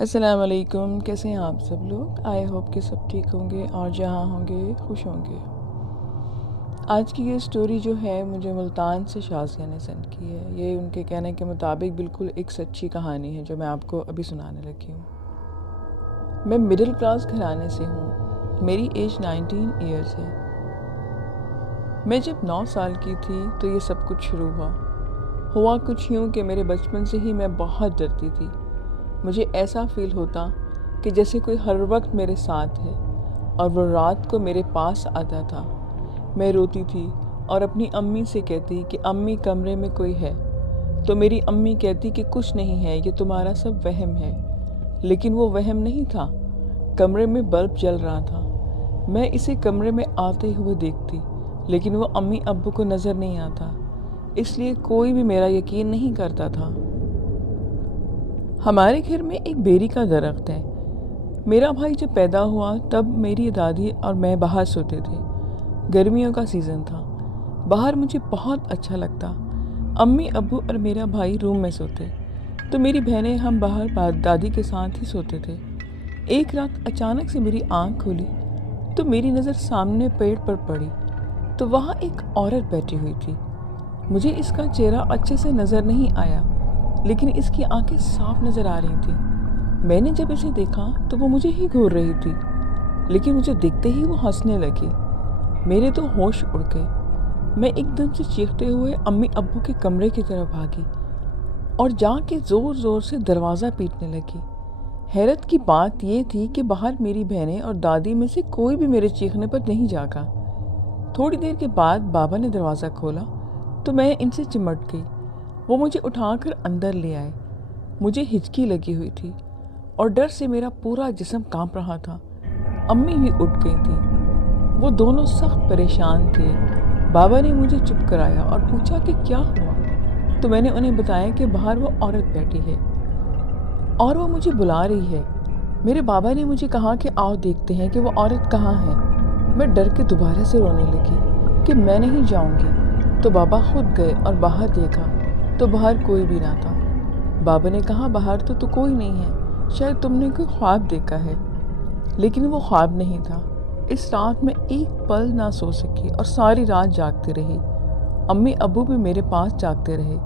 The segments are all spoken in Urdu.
السلام علیکم، کیسے ہیں آپ سب لوگ؟ آئی ہوپ کہ سب ٹھیک ہوں گے اور جہاں ہوں گے خوش ہوں گے۔ آج کی یہ سٹوری جو ہے مجھے ملتان سے شازیہ نے سینڈ کی ہے۔ یہ ان کے کہنے کے مطابق بالکل ایک سچی کہانی ہے جو میں آپ کو ابھی سنانے لگی ہوں۔ میں مڈل کلاس گھرانے سے ہوں، میری ایج 19 ایئرز ہے۔ میں جب 9 سال کی تھی تو یہ سب کچھ شروع ہوا کچھ یوں کہ میرے بچپن سے ہی میں بہت ڈرتی تھی۔ مجھے ایسا فیل ہوتا کہ جیسے کوئی ہر وقت میرے ساتھ ہے اور وہ رات کو میرے پاس آتا تھا۔ میں روتی تھی اور اپنی امی سے کہتی کہ امی کمرے میں کوئی ہے، تو میری امی کہتی کہ کچھ نہیں ہے، یہ تمہارا سب وہم ہے۔ لیکن وہ وہم نہیں تھا، کمرے میں بلب جل رہا تھا۔ میں اسے کمرے میں آتے ہوئے دیکھتی، لیکن وہ امی ابو کو نظر نہیں آتا، اس لیے کوئی بھی میرا یقین نہیں کرتا تھا۔ ہمارے گھر میں ایک بیری کا درخت ہے۔ میرا بھائی جب پیدا ہوا تب میری دادی اور میں باہر سوتے تھے۔ گرمیوں کا سیزن تھا، باہر مجھے بہت اچھا لگتا۔ امی ابو اور میرا بھائی روم میں سوتے تو میری بہنیں ہم باہر دادی کے ساتھ ہی سوتے تھے۔ ایک رات اچانک سے میری آنکھ کھلی تو میری نظر سامنے پیڑ پر پڑی، تو وہاں ایک عورت بیٹھی ہوئی تھی۔ مجھے اس کا چہرہ اچھے سے نظر نہیں آیا، لیکن اس کی آنکھیں صاف نظر آ رہی تھیں۔ میں نے جب اسے دیکھا تو وہ مجھے ہی گھور رہی تھی، لیکن مجھے دیکھتے ہی وہ ہنسنے لگی۔ میرے تو ہوش اڑ گئے۔ میں ایک دم سے چیختے ہوئے امی ابو کے کمرے کی طرف بھاگی اور جا کے زور زور سے دروازہ پیٹنے لگی۔ حیرت کی بات یہ تھی کہ باہر میری بہنیں اور دادی میں سے کوئی بھی میرے چیخنے پر نہیں جاگا۔ تھوڑی دیر کے بعد بابا نے دروازہ کھولا تو میں ان سے چمٹ گئی۔ وہ مجھے اٹھا کر اندر لے آئے۔ مجھے ہچکی لگی ہوئی تھی اور ڈر سے میرا پورا جسم کانپ رہا تھا۔ امی بھی اٹھ گئی تھی، وہ دونوں سخت پریشان تھے۔ بابا نے مجھے چپ کرایا اور پوچھا کہ کیا ہوا، تو میں نے انہیں بتایا کہ باہر وہ عورت بیٹھی ہے اور وہ مجھے بلا رہی ہے۔ میرے بابا نے مجھے کہا کہ آؤ دیکھتے ہیں کہ وہ عورت کہاں ہے۔ میں ڈر کے دوبارہ سے رونے لگی کہ میں نہیں جاؤں گی، تو بابا خود گئے اور باہر دیکھا تو باہر کوئی بھی نہ تھا۔ بابا نے کہا باہر تو کوئی نہیں ہے، شاید تم نے کوئی خواب دیکھا ہے۔ لیکن وہ خواب نہیں تھا۔ اس رات میں ایک پل نہ سو سکی اور ساری رات جاگتی رہی۔ امی ابو بھی میرے پاس جاگتے رہے۔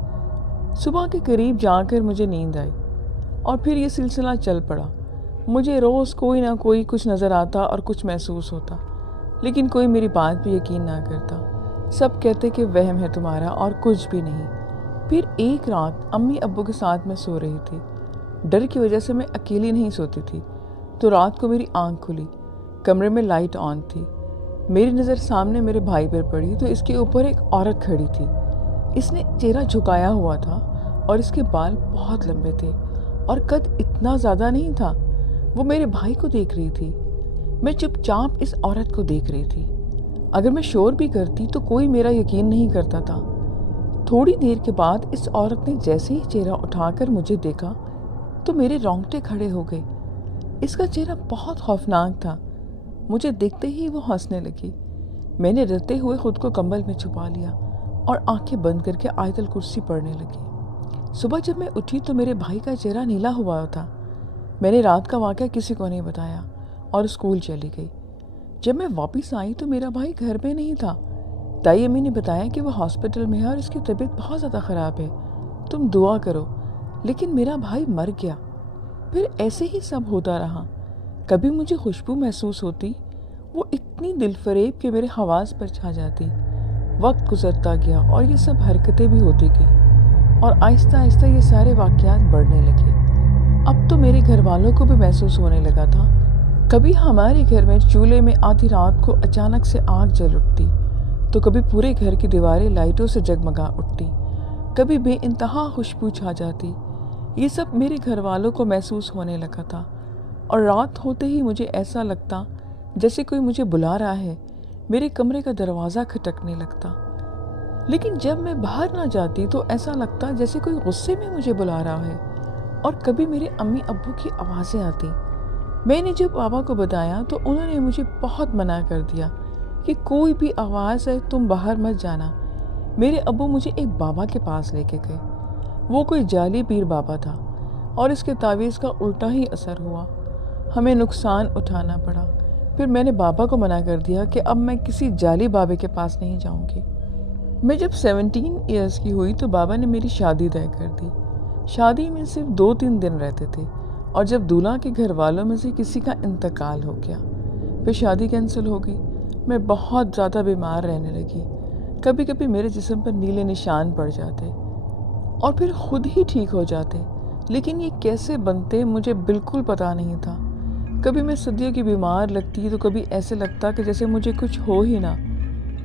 صبح کے قریب جا کر مجھے نیند آئی اور پھر یہ سلسلہ چل پڑا۔ مجھے روز کوئی نہ کوئی کچھ نظر آتا اور کچھ محسوس ہوتا، لیکن کوئی میری بات پہ یقین نہ کرتا۔ سب کہتے کہ وہم ہے تمہارا اور کچھ بھی نہیں۔ پھر ایک رات امی ابو کے ساتھ میں سو رہی تھی۔ ڈر کی وجہ سے میں اکیلی نہیں سوتی تھی، تو رات کو میری آنکھ کھلی، کمرے میں لائٹ آن تھی۔ میری نظر سامنے میرے بھائی پر پڑی تو اس کے اوپر ایک عورت کھڑی تھی۔ اس نے چہرہ جھکایا ہوا تھا اور اس کے بال بہت لمبے تھے اور قد اتنا زیادہ نہیں تھا۔ وہ میرے بھائی کو دیکھ رہی تھی۔ میں چپ چاپ اس عورت کو دیکھ رہی تھی۔ اگر میں شور بھی کرتی تو کوئی میرا یقین نہیں کرتا تھا۔ تھوڑی دیر کے بعد اس عورت نے جیسے ہی چہرہ اٹھا کر مجھے دیکھا تو میرے رونگٹے کھڑے ہو گئے۔ اس کا چہرہ بہت خوفناک تھا۔ مجھے دیکھتے ہی وہ ہنسنے لگی۔ میں نے ڈرتے ہوئے خود کو کمبل میں چھپا لیا اور آنکھیں بند کر کے آیت الکرسی پڑھنے لگی۔ صبح جب میں اٹھی تو میرے بھائی کا چہرہ نیلا ہوا تھا۔ میں نے رات کا واقعہ کسی کو نہیں بتایا اور اسکول چلی گئی۔ جب میں واپس آئی تو میرا بھائی گھر میں نہیں تھا۔ تائی امی نے بتایا کہ وہ ہاسپٹل میں ہے اور اس کی طبیعت بہت زیادہ خراب ہے، تم دعا کرو۔ لیکن میرا بھائی مر گیا۔ پھر ایسے ہی سب ہوتا رہا۔ کبھی مجھے خوشبو محسوس ہوتی، وہ اتنی دل فریب کہ میرے حواس پر چھا جاتی۔ وقت گزرتا گیا اور یہ سب حرکتیں بھی ہوتی گئیں اور آہستہ آہستہ یہ سارے واقعات بڑھنے لگے۔ اب تو میرے گھر والوں کو بھی محسوس ہونے لگا تھا۔ کبھی ہمارے گھر میں چولہے میں آدھی رات کو اچانک سے آگ جل اٹھتی، تو کبھی پورے گھر کی دیواریں لائٹوں سے جگمگا اٹھتی، کبھی بے انتہا خوشبو چھا جاتی۔ یہ سب میرے گھر والوں کو محسوس ہونے لگا تھا اور رات ہوتے ہی مجھے ایسا لگتا جیسے کوئی مجھے بلا رہا ہے۔ میرے کمرے کا دروازہ کھٹکنے لگتا، لیکن جب میں باہر نہ جاتی تو ایسا لگتا جیسے کوئی غصے میں مجھے بلا رہا ہے۔ اور کبھی میرے امی ابو کی آوازیں آتی۔ میں نے جب بابا کو بتایا تو انہوں نے مجھے بہت منع کر دیا کہ کوئی بھی آواز ہے تم باہر مت جانا۔ میرے ابو مجھے ایک بابا کے پاس لے کے گئے۔ وہ کوئی جعلی پیر بابا تھا اور اس کے تعویذ کا الٹا ہی اثر ہوا، ہمیں نقصان اٹھانا پڑا۔ پھر میں نے بابا کو منع کر دیا کہ اب میں کسی جعلی بابے کے پاس نہیں جاؤں گی۔ میں جب 17 ایئرز کی ہوئی تو بابا نے میری شادی طے کر دی۔ شادی میں صرف 2-3 دن رہتے تھے، اور جب دولہا کے گھر والوں میں سے کسی کا انتقال ہو گیا، پھر شادی کینسل ہو گئی۔ میں بہت زیادہ بیمار رہنے لگی، کبھی کبھی میرے جسم پر نیلے نشان پڑ جاتے اور پھر خود ہی ٹھیک ہو جاتے، لیکن یہ کیسے بنتے مجھے بالکل پتہ نہیں تھا۔ کبھی میں صدیوں کی بیمار لگتی تو کبھی ایسے لگتا کہ جیسے مجھے کچھ ہو ہی نہ۔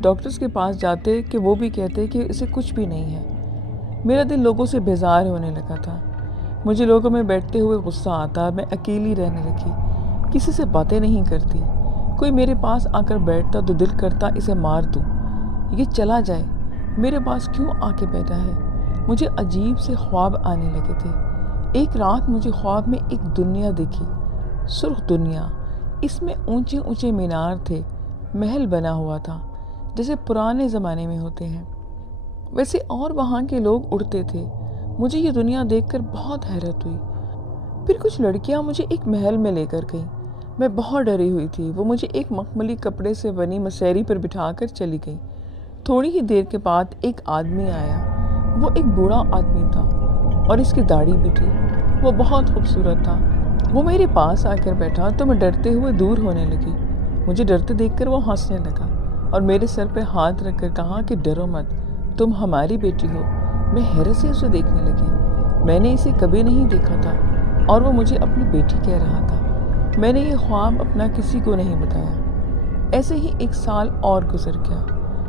ڈاکٹرز کے پاس جاتے کہ وہ بھی کہتے کہ اسے کچھ بھی نہیں ہے۔ میرا دل لوگوں سے بیزار ہونے لگا تھا، مجھے لوگوں میں بیٹھتے ہوئے غصہ آتا، میں اکیلی رہنے لگی، کسی سے باتیں نہیں کرتی۔ کوئی میرے پاس آ کر بیٹھتا تو دل کرتا اسے مار دوں، یہ چلا جائے، میرے پاس کیوں آ کے بیٹھا ہے۔ مجھے عجیب سے خواب آنے لگے تھے۔ ایک رات مجھے خواب میں ایک دنیا دکھی، سرخ دنیا، اس میں اونچے اونچے مینار تھے، محل بنا ہوا تھا جیسے پرانے زمانے میں ہوتے ہیں ویسے، اور وہاں کے لوگ اڑتے تھے۔ مجھے یہ دنیا دیکھ کر بہت حیرت ہوئی۔ پھر کچھ لڑکیاں مجھے ایک محل میں لے کر گئیں، میں بہت ڈری ہوئی تھی۔ وہ مجھے ایک مخملی کپڑے سے بنی مسیری پر بٹھا کر چلی گئی۔ تھوڑی ہی دیر کے بعد ایک آدمی آیا، وہ ایک بوڑھا آدمی تھا اور اس کی داڑھی بھی تھی، وہ بہت خوبصورت تھا۔ وہ میرے پاس آ کر بیٹھا تو میں ڈرتے ہوئے دور ہونے لگی۔ مجھے ڈرتے دیکھ کر وہ ہنسنے لگا اور میرے سر پہ ہاتھ رکھ کر کہا کہ ڈرو مت، تم ہماری بیٹی ہو۔ میں حیرت سے اسے دیکھنے لگی، میں نے اسے کبھی نہیں دیکھا تھا اور وہ مجھے اپنی بیٹی کہہ رہا تھا۔ میں نے یہ خواب اپنا کسی کو نہیں بتایا۔ ایسے ہی 1 سال اور گزر گیا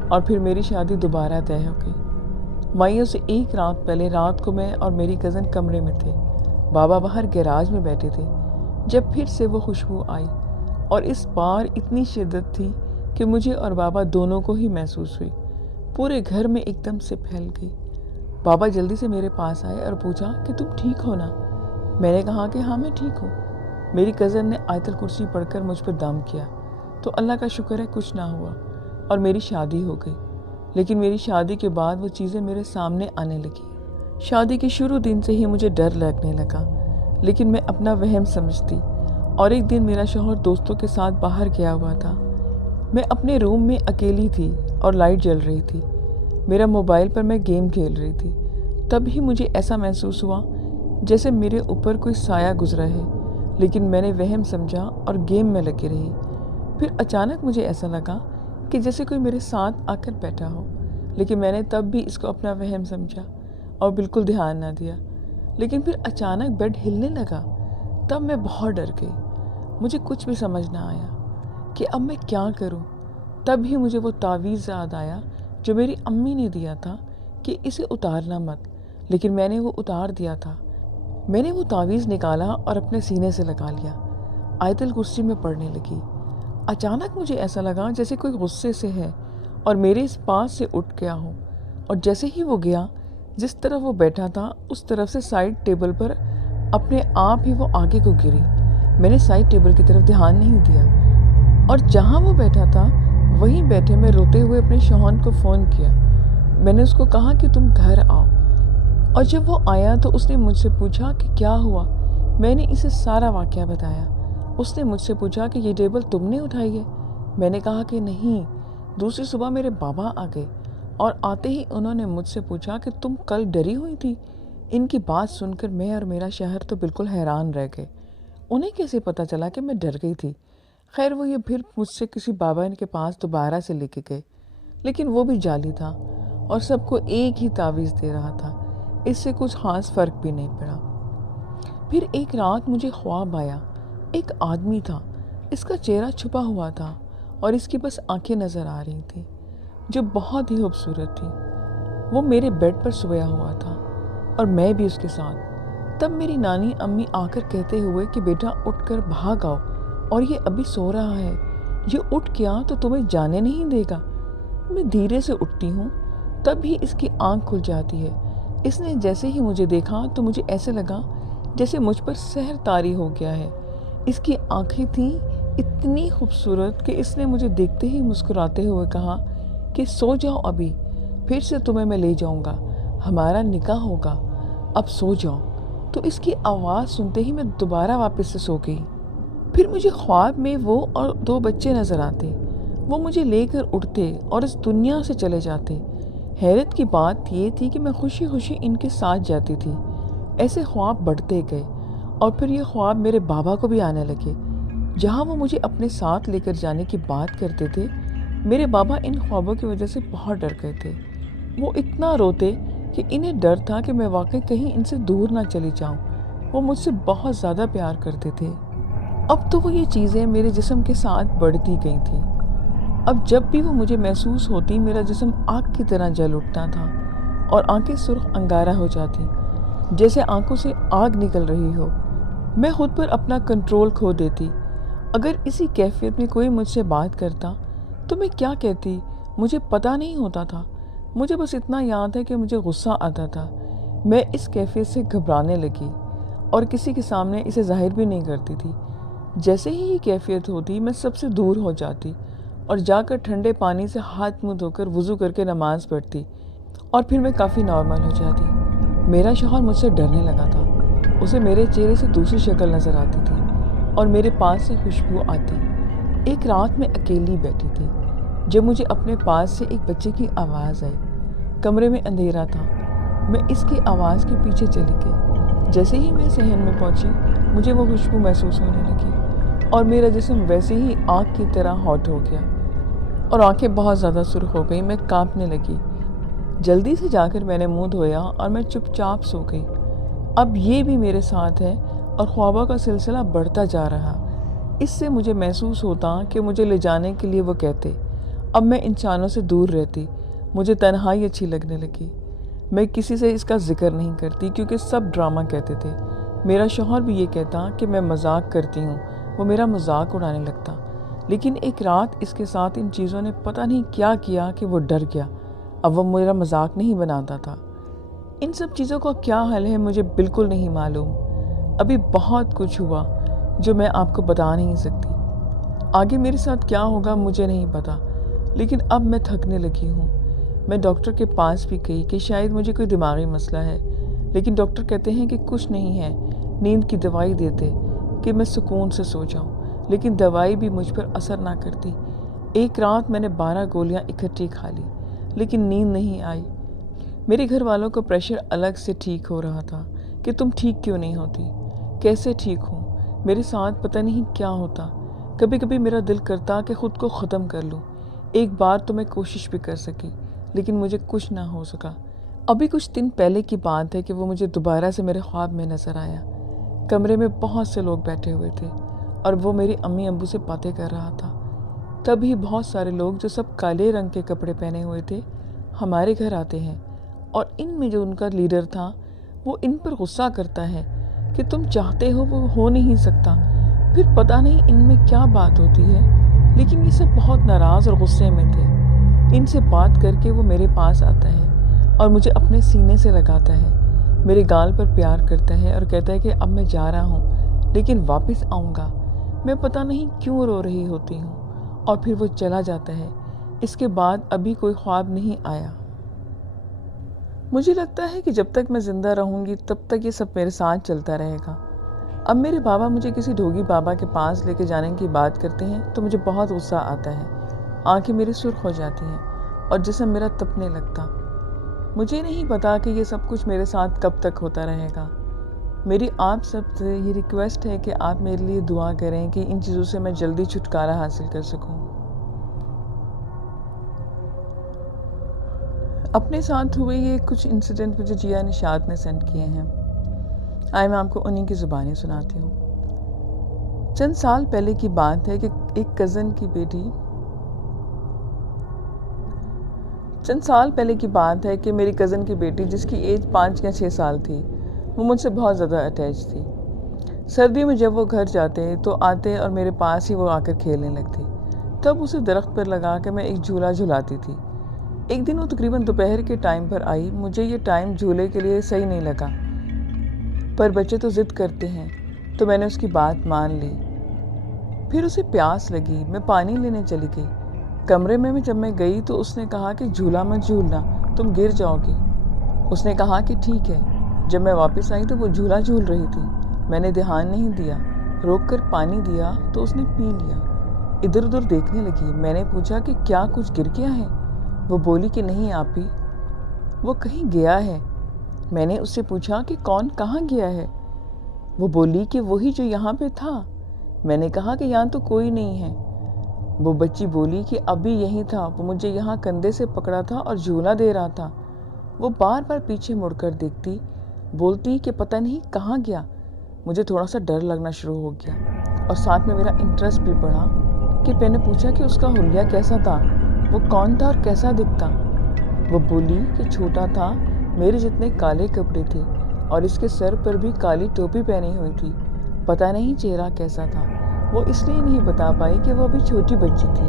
اور پھر میری شادی دوبارہ طے ہو گئی۔ مائیوں سے 1 رات پہلے رات کو میں اور میری کزن کمرے میں تھے، بابا باہر گیراج میں بیٹھے تھے، جب پھر سے وہ خوشبو آئی اور اس بار اتنی شدت تھی کہ مجھے اور بابا دونوں کو ہی محسوس ہوئی، پورے گھر میں ایک دم سے پھیل گئی۔ بابا جلدی سے میرے پاس آئے اور پوچھا کہ تم ٹھیک ہو نا؟ میں نے کہا کہ ہاں میں ٹھیک ہوں۔ میری کزن نے آیت الکرسی پڑھ کر مجھ پر دم کیا تو اللہ کا شکر ہے کچھ نہ ہوا اور میری شادی ہو گئی۔ لیکن میری شادی کے بعد وہ چیزیں میرے سامنے آنے لگی۔ شادی کے شروع دن سے ہی مجھے ڈر لگنے لگا، لیکن میں اپنا وہم سمجھتی۔ اور ایک دن میرا شوہر دوستوں کے ساتھ باہر گیا ہوا تھا، میں اپنے روم میں اکیلی تھی اور لائٹ جل رہی تھی، میرا موبائل پر میں گیم کھیل رہی تھی۔ تب ہی مجھے ایسا محسوس ہوا جیسے میرے اوپر کوئی سایہ گزرا ہے، لیکن میں نے وہم سمجھا اور گیم میں لگی رہی۔ پھر اچانک مجھے ایسا لگا کہ جیسے کوئی میرے ساتھ آ کر بیٹھا ہو، لیکن میں نے تب بھی اس کو اپنا وہم سمجھا اور بالکل دھیان نہ دیا۔ لیکن پھر اچانک بیڈ ہلنے لگا، تب میں بہت ڈر گئی، مجھے کچھ بھی سمجھ نہ آیا کہ اب میں کیا کروں۔ تب ہی مجھے وہ تعویذ یاد آیا جو میری امی نے دیا تھا کہ اسے اتارنا مت، لیکن میں نے وہ اتار دیا تھا۔ میں نے وہ تعویذ نکالا اور اپنے سینے سے لگا لیا، آیت الکرسی میں پڑھنے لگی۔ اچانک مجھے ایسا لگا جیسے کوئی غصے سے ہے اور میرے اس پاس سے اٹھ گیا ہو، اور جیسے ہی وہ گیا، جس طرف وہ بیٹھا تھا اس طرف سے سائڈ ٹیبل پر اپنے آپ ہی وہ آگے کو گری۔ میں نے سائڈ ٹیبل کی طرف دھیان نہیں دیا اور جہاں وہ بیٹھا تھا وہیں بیٹھے میں روتے ہوئے اپنے شوہر کو فون کیا۔ میں نے اس کو کہا کہ تم گھر آؤ، اور جب وہ آیا تو اس نے مجھ سے پوچھا کہ کیا ہوا۔ میں نے اسے سارا واقعہ بتایا۔ اس نے مجھ سے پوچھا کہ یہ ٹیبل تم نے اٹھائی ہے؟ میں نے کہا کہ نہیں، دوسری صبح میرے بابا آ گئے اور آتے ہی انہوں نے مجھ سے پوچھا کہ تم کل ڈری ہوئی تھی۔ ان کی بات سن کر میں اور میرا شوہر تو بالکل حیران رہ گئے، انہیں کیسے پتہ چلا کہ میں ڈر گئی تھی۔ خیر وہ یہ پھر مجھ سے کسی بابا کے پاس دوبارہ سے لے کے گئے، لیکن وہ بھی جعلی تھا اور سب کو ایک ہی تعویذ دے رہا تھا، اس سے کچھ خاص فرق بھی نہیں پڑا۔ پھر ایک رات مجھے خواب آیا، ایک آدمی تھا، اس کا چہرہ چھپا ہوا تھا اور اس کی بس آنکھیں نظر آ رہی تھیں جو بہت ہی خوبصورت تھی۔ وہ میرے بیڈ پر سویا ہوا تھا اور میں بھی اس کے ساتھ۔ تب میری نانی امی آ کر کہتے ہوئے کہ بیٹا اٹھ کر بھاگ آؤ، اور یہ ابھی سو رہا ہے، یہ اٹھ گیا تو تمہیں جانے نہیں دے گا۔ میں دھیرے سے اٹھتی ہوں، تب بھی اس کی آنکھ کھل جاتی ہے۔ اس نے جیسے ہی مجھے دیکھا تو مجھے ایسے لگا جیسے مجھ پر سحر طاری ہو گیا ہے۔ اس کی آنکھیں تھیں اتنی خوبصورت کہ اس نے مجھے دیکھتے ہی مسکراتے ہوئے کہا کہ سو جاؤ، ابھی پھر سے تمہیں میں لے جاؤں گا، ہمارا نکاح ہوگا، اب سو جاؤ۔ تو اس کی آواز سنتے ہی میں دوبارہ واپس سے سو گئی۔ پھر مجھے خواب میں وہ اور 2 بچے نظر آتے۔ وہ مجھے لے کر اٹھتے اور اس دنیا سے چلے جاتے۔ حیرت کی بات یہ تھی کہ میں خوشی خوشی ان کے ساتھ جاتی تھی۔ ایسے خواب بڑھتے گئے اور پھر یہ خواب میرے بابا کو بھی آنے لگے۔ جہاں وہ مجھے اپنے ساتھ لے کر جانے کی بات کرتے تھے، میرے بابا ان خوابوں کی وجہ سے بہت ڈر گئے تھے۔ وہ اتنا روتے کہ انہیں ڈر تھا کہ میں واقعی کہیں ان سے دور نہ چلی جاؤں۔ وہ مجھ سے بہت زیادہ پیار کرتے تھے۔ اب تو وہ یہ چیزیں میرے جسم کے ساتھ بڑھتی گئی تھیں۔ اب جب بھی وہ مجھے محسوس ہوتی، میرا جسم آگ کی طرح جل اٹھتا تھا اور آنکھیں سرخ انگارہ ہو جاتی، جیسے آنکھوں سے آگ نکل رہی ہو۔ میں خود پر اپنا کنٹرول کھو دیتی۔ اگر اسی کیفیت میں کوئی مجھ سے بات کرتا تو میں کیا کہتی، مجھے پتہ نہیں ہوتا تھا۔ مجھے بس اتنا یاد ہے کہ مجھے غصہ آتا تھا۔ میں اس کیفیت سے گھبرانے لگی اور کسی کے سامنے اسے ظاہر بھی نہیں کرتی تھی۔ جیسے ہی یہ کیفیت ہوتی، میں سب سے دور ہو جاتی اور جا کر ٹھنڈے پانی سے ہاتھ منہ دھو کر وضو کر کے نماز پڑھتی اور پھر میں کافی نارمل ہو جاتی۔ میرا شوہر مجھ سے ڈرنے لگا تھا۔ اسے میرے چہرے سے دوسری شکل نظر آتی تھی اور میرے پاس سے خوشبو آتی۔ ایک رات میں اکیلی بیٹھی تھی جب مجھے اپنے پاس سے ایک بچے کی آواز آئی۔ کمرے میں اندھیرا تھا۔ میں اس کی آواز کے پیچھے چلی گئی۔ جیسے ہی میں صحن میں پہنچی، مجھے وہ خوشبو محسوس ہونے لگی اور میرا جسم ویسے ہی آگ کی طرح ہاٹ ہو گیا اور آنکھیں بہت زیادہ سرخ ہو گئی۔ میں کانپنے لگی۔ جلدی سے جا کر میں نے منہ دھویا اور میں چپ چاپ سو گئی۔ اب یہ بھی میرے ساتھ ہے اور خوابوں کا سلسلہ بڑھتا جا رہا۔ اس سے مجھے محسوس ہوتا کہ مجھے لے جانے کے لیے وہ کہتے۔ اب میں انسانوں سے دور رہتی۔ مجھے تنہائی اچھی لگنے لگی۔ میں کسی سے اس کا ذکر نہیں کرتی کیونکہ سب ڈرامہ کہتے تھے۔ میرا شوہر بھی یہ کہتا کہ میں مذاق کرتی ہوں، وہ میرا مذاق اڑانے لگتا۔ لیکن ایک رات اس کے ساتھ ان چیزوں نے پتہ نہیں کیا کیا کہ وہ ڈر گیا۔ اب وہ میرا مذاق نہیں بناتا تھا۔ ان سب چیزوں کا کیا حل ہے مجھے بالکل نہیں معلوم۔ ابھی بہت کچھ ہوا جو میں آپ کو بتا نہیں سکتی۔ آگے میرے ساتھ کیا ہوگا مجھے نہیں پتا، لیکن اب میں تھکنے لگی ہوں۔ میں ڈاکٹر کے پاس بھی گئی کہ شاید مجھے کوئی دماغی مسئلہ ہے، لیکن ڈاکٹر کہتے ہیں کہ کچھ نہیں ہے۔ نیند کی دوائی دیتے کہ میں سکون سے سو جاؤں، لیکن دوائی بھی مجھ پر اثر نہ کرتی۔ ایک رات میں نے 12 گولیاں اکٹھی کھا لی، لیکن نیند نہیں آئی۔ میرے گھر والوں کو پریشر الگ سے ٹھیک ہو رہا تھا کہ تم ٹھیک کیوں نہیں ہوتی، کیسے ٹھیک ہوں۔ میرے ساتھ پتہ نہیں کیا ہوتا۔ کبھی کبھی میرا دل کرتا کہ خود کو ختم کر لوں۔ ایک بار تو میں کوشش بھی کر سکی، لیکن مجھے کچھ نہ ہو سکا۔ ابھی کچھ دن پہلے کی بات ہے کہ وہ مجھے دوبارہ سے میرے خواب میں نظر آیا۔ کمرے میں بہت سے لوگ بیٹھے ہوئے تھے اور وہ میری امی ابو سے باتیں کر رہا تھا۔ تبھی بہت سارے لوگ جو سب کالے رنگ کے کپڑے پہنے ہوئے تھے ہمارے گھر آتے ہیں، اور ان میں جو ان کا لیڈر تھا وہ ان پر غصہ کرتا ہے کہ تم چاہتے ہو وہ ہو نہیں سکتا۔ پھر پتہ نہیں ان میں کیا بات ہوتی ہے، لیکن یہ سب بہت ناراض اور غصے میں تھے۔ ان سے بات کر کے وہ میرے پاس آتا ہے اور مجھے اپنے سینے سے لگاتا ہے، میرے گال پر پیار کرتا ہے اور کہتا ہے کہ اب میں جا رہا ہوں لیکن واپس آؤں گا۔ میں پتہ نہیں کیوں رو رہی ہوتی ہوں اور پھر وہ چلا جاتا ہے۔ اس کے بعد ابھی کوئی خواب نہیں آیا۔ مجھے لگتا ہے کہ جب تک میں زندہ رہوں گی تب تک یہ سب میرے ساتھ چلتا رہے گا۔ اب میرے بابا مجھے کسی ڈھوگی بابا کے پاس لے کے جانے کی بات کرتے ہیں تو مجھے بہت غصہ آتا ہے۔ آنکھیں میری سرخ ہو جاتی ہیں اور جسم میرا تپنے لگتا۔ مجھے نہیں پتا کہ یہ سب کچھ میرے ساتھ کب تک ہوتا رہے گا۔ میری آپ سب سے یہ ریکویسٹ ہے کہ آپ میرے لیے دعا کریں کہ ان چیزوں سے میں جلدی چھٹکارا حاصل کر سکوں۔ اپنے ساتھ ہوئے یہ کچھ انسیڈنٹ مجھے جیا نشاط نے سینڈ کیے ہیں۔ آئے میں آپ کو انہی کی زبانی سناتی ہوں۔ چند سال پہلے کی بات ہے کہ ایک کزن کی بیٹی میری کزن کی بیٹی جس کی ایج 5 یا 6 سال تھی، وہ مجھ سے بہت زیادہ اٹیچ تھی۔ سردیوں میں جب وہ گھر جاتے تو آتے اور میرے پاس ہی وہ آ کر کھیلنے لگتی۔ تب اسے درخت پر لگا کے میں ایک جھولا جھلاتی تھی۔ ایک دن وہ تقریباً دوپہر کے ٹائم پر آئی۔ مجھے یہ ٹائم جھولے کے لیے صحیح نہیں لگا، پر بچے تو ضد کرتے ہیں، تو میں نے اس کی بات مان لی۔ پھر اسے پیاس لگی، میں پانی لینے چلی گئی۔ کمرے میں جب میں گئی تو اس نے کہا کہ جھولا مت جھولنا، تم گر جاؤ گی۔ اس نے کہا کہ ٹھیک ہے۔ جب میں واپس آئی تو وہ جھولا جھول رہی تھی۔ میں نے دھیان نہیں دیا، روک کر پانی دیا تو اس نے پی لیا۔ ادھر ادھر دیکھنے لگی۔ میں نے پوچھا کہ کیا کچھ گر گیا ہے؟ وہ بولی کہ نہیں آپی، وہ کہیں گیا ہے۔ میں نے اس سے پوچھا کہ کون کہاں گیا ہے؟ وہ بولی کہ وہی جو یہاں پہ تھا۔ میں نے کہا کہ یہاں تو کوئی نہیں ہے۔ وہ بچی بولی کہ ابھی یہی تھا، وہ مجھے یہاں کندھے سے پکڑا تھا اور جھولا دے رہا تھا۔ وہ بار بار پیچھے مڑ کر دیکھتی، بولتی کہ پتہ نہیں کہاں گیا۔ مجھے تھوڑا سا ڈر لگنا شروع ہو گیا اور ساتھ میں میرا انٹرسٹ بھی بڑھا کہ میں نے پوچھا کہ اس کا حلیہ کیسا تھا، وہ کون تھا اور کیسا دکھتا؟ وہ بولی کہ چھوٹا تھا، میرے جتنے کالے کپڑے تھے اور اس کے سر پر بھی کالی ٹوپی پہنی ہوئی تھی۔ پتہ نہیں چہرہ کیسا تھا، وہ اس لیے نہیں بتا پائی کہ وہ ابھی چھوٹی بچی تھی۔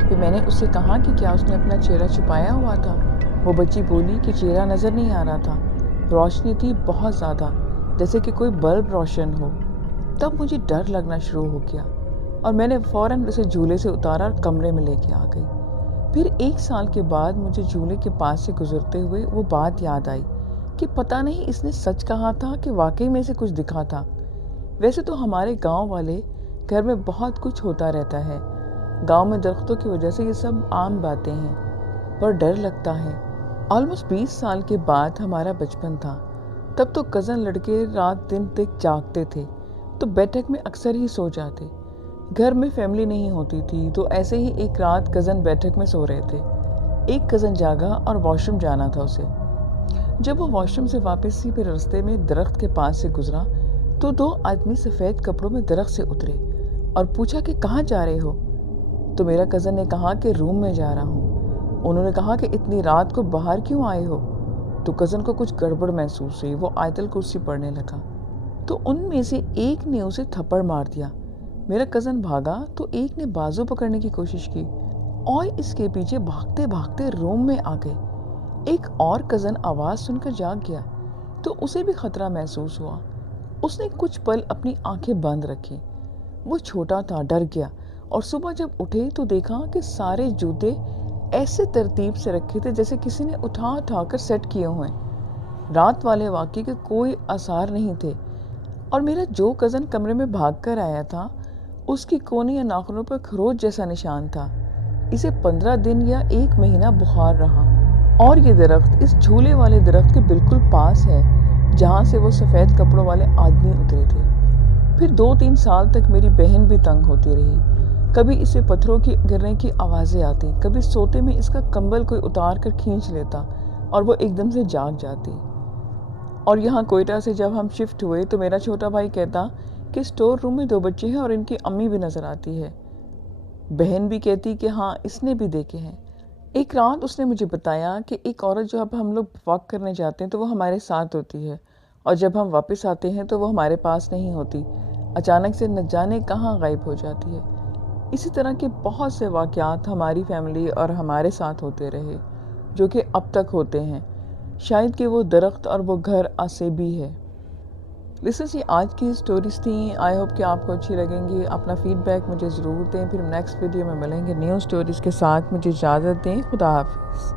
پھر میں نے اس سے کہا کہ کیا اس نے اپنا چہرہ چھپایا ہوا تھا؟ وہ بچی بولی کہ چہرہ نظر نہیں آ رہا تھا، روشنی تھی بہت زیادہ، جیسے کہ کوئی بلب روشن ہو۔ تب مجھے ڈر لگنا شروع ہو گیا اور میں نے فوراً اسے جھولے سے اتارا اور کمرے میں لے کے آ گئی۔ پھر 1 سال کے بعد مجھے جھولے کے پاس سے گزرتے ہوئے وہ بات یاد آئی کہ پتہ نہیں اس نے سچ کہا تھا کہ واقعی میں سے کچھ دکھا تھا۔ ویسے تو ہمارے گاؤں والے گھر میں بہت کچھ ہوتا رہتا ہے، گاؤں میں درختوں کی وجہ سے یہ سب عام باتیں ہیں، پر ڈر لگتا ہے۔ آلموسٹ 20 سال کے بعد ہمارا بچپن تھا۔ تب تو کزن لڑکے رات دن تک جاگتے تھے تو بیٹھک میں اکثر ہی سو جاتے۔ گھر میں فیملی نہیں ہوتی تھی تو ایسے ہی ایک رات کزن بیٹھک میں سو رہے تھے۔ ایک کزن جاگا اور واش روم جانا تھا اسے۔ جب وہ واش روم سے واپس پھر رستے میں درخت کے پاس سے گزرا تو 2 آدمی سفید کپڑوں میں درخت سے اترے اور پوچھا کہ کہاں جا رہے ہو؟ تو میرا کزن نے کہا کہ روم میں جا رہا ہوں۔ انہوں نے کہا کہ اتنی رات کو باہر کیوں آئے ہو؟ تو کزن کو کچھ گڑبڑ محسوس ہوئی، وہ آیت الکرسی پڑھنے لگا تو ان میں سے ایک نے اسے تھپڑ مار دیا۔ میرا کزن بھاگا تو ایک نے بازو پکڑنے کی کوشش کی اور اس کے پیچھے بھاگتے بھاگتے روم میں آ گئے۔ ایک اور کزن آواز سن کر جاگ گیا تو اسے بھی خطرہ محسوس ہوا۔ اس نے کچھ پل اپنی آنکھیں بند رکھی۔ وہ چھوٹا تھا، ڈر گیا اور صبح جب اٹھے تو دیکھا کہ سارے جوتے ایسے ترتیب سے رکھے تھے جیسے کسی نے اٹھا کر سیٹ کیے ہوئے۔ رات والے واقعے کے کوئی آثار نہیں تھے اور میرا جو کزن کمرے میں بھاگ کر آیا تھا اس کی کونی یا ناخنوں پر خروچ جیسا نشان تھا۔ اسے 15 دن یا 1 مہینہ بخار رہا اور یہ درخت اس جھولے والے درخت کے بالکل پاس ہے جہاں سے وہ سفید کپڑوں والے آدمی اترے تھے۔ پھر 2-3 سال تک میری بہن بھی تنگ ہوتی رہی۔ کبھی اسے پتھروں کی گرنے کی آوازیں آتی، کبھی سوتے میں اس کا کمبل کوئی اتار کر کھینچ لیتا اور وہ ایک دم سے جاگ جاتی۔ اور یہاں کوئٹہ سے جب ہم شفٹ ہوئے تو میرا چھوٹا بھائی کہتا کہ اسٹور روم میں 2 بچے ہیں اور ان کی امی بھی نظر آتی ہے۔ بہن بھی کہتی کہ ہاں اس نے بھی دیکھے ہیں۔ ایک رات اس نے مجھے بتایا کہ ایک عورت جو اب ہم لوگ واک کرنے جاتے ہیں تو وہ ہمارے ساتھ ہوتی ہے اور جب ہم واپس آتے ہیں تو وہ ہمارے پاس نہیں ہوتی، اچانک سے نہ جانے کہاں غائب ہو جاتی ہے۔ اسی طرح کے بہت سے واقعات ہماری فیملی اور ہمارے ساتھ ہوتے رہے جو کہ اب تک ہوتے ہیں۔ شاید کہ وہ درخت اور وہ گھر آسیبی ہے۔ لسنرز، یہ آج کی سٹوریز تھیں۔ آئی ہوپ کہ آپ کو اچھی لگیں گی۔ اپنا فیڈ بیک مجھے ضرور دیں۔ پھر نیکسٹ ویڈیو میں ملیں گے نیو سٹوریز کے ساتھ۔ مجھے اجازت دیں۔ خدا حافظ۔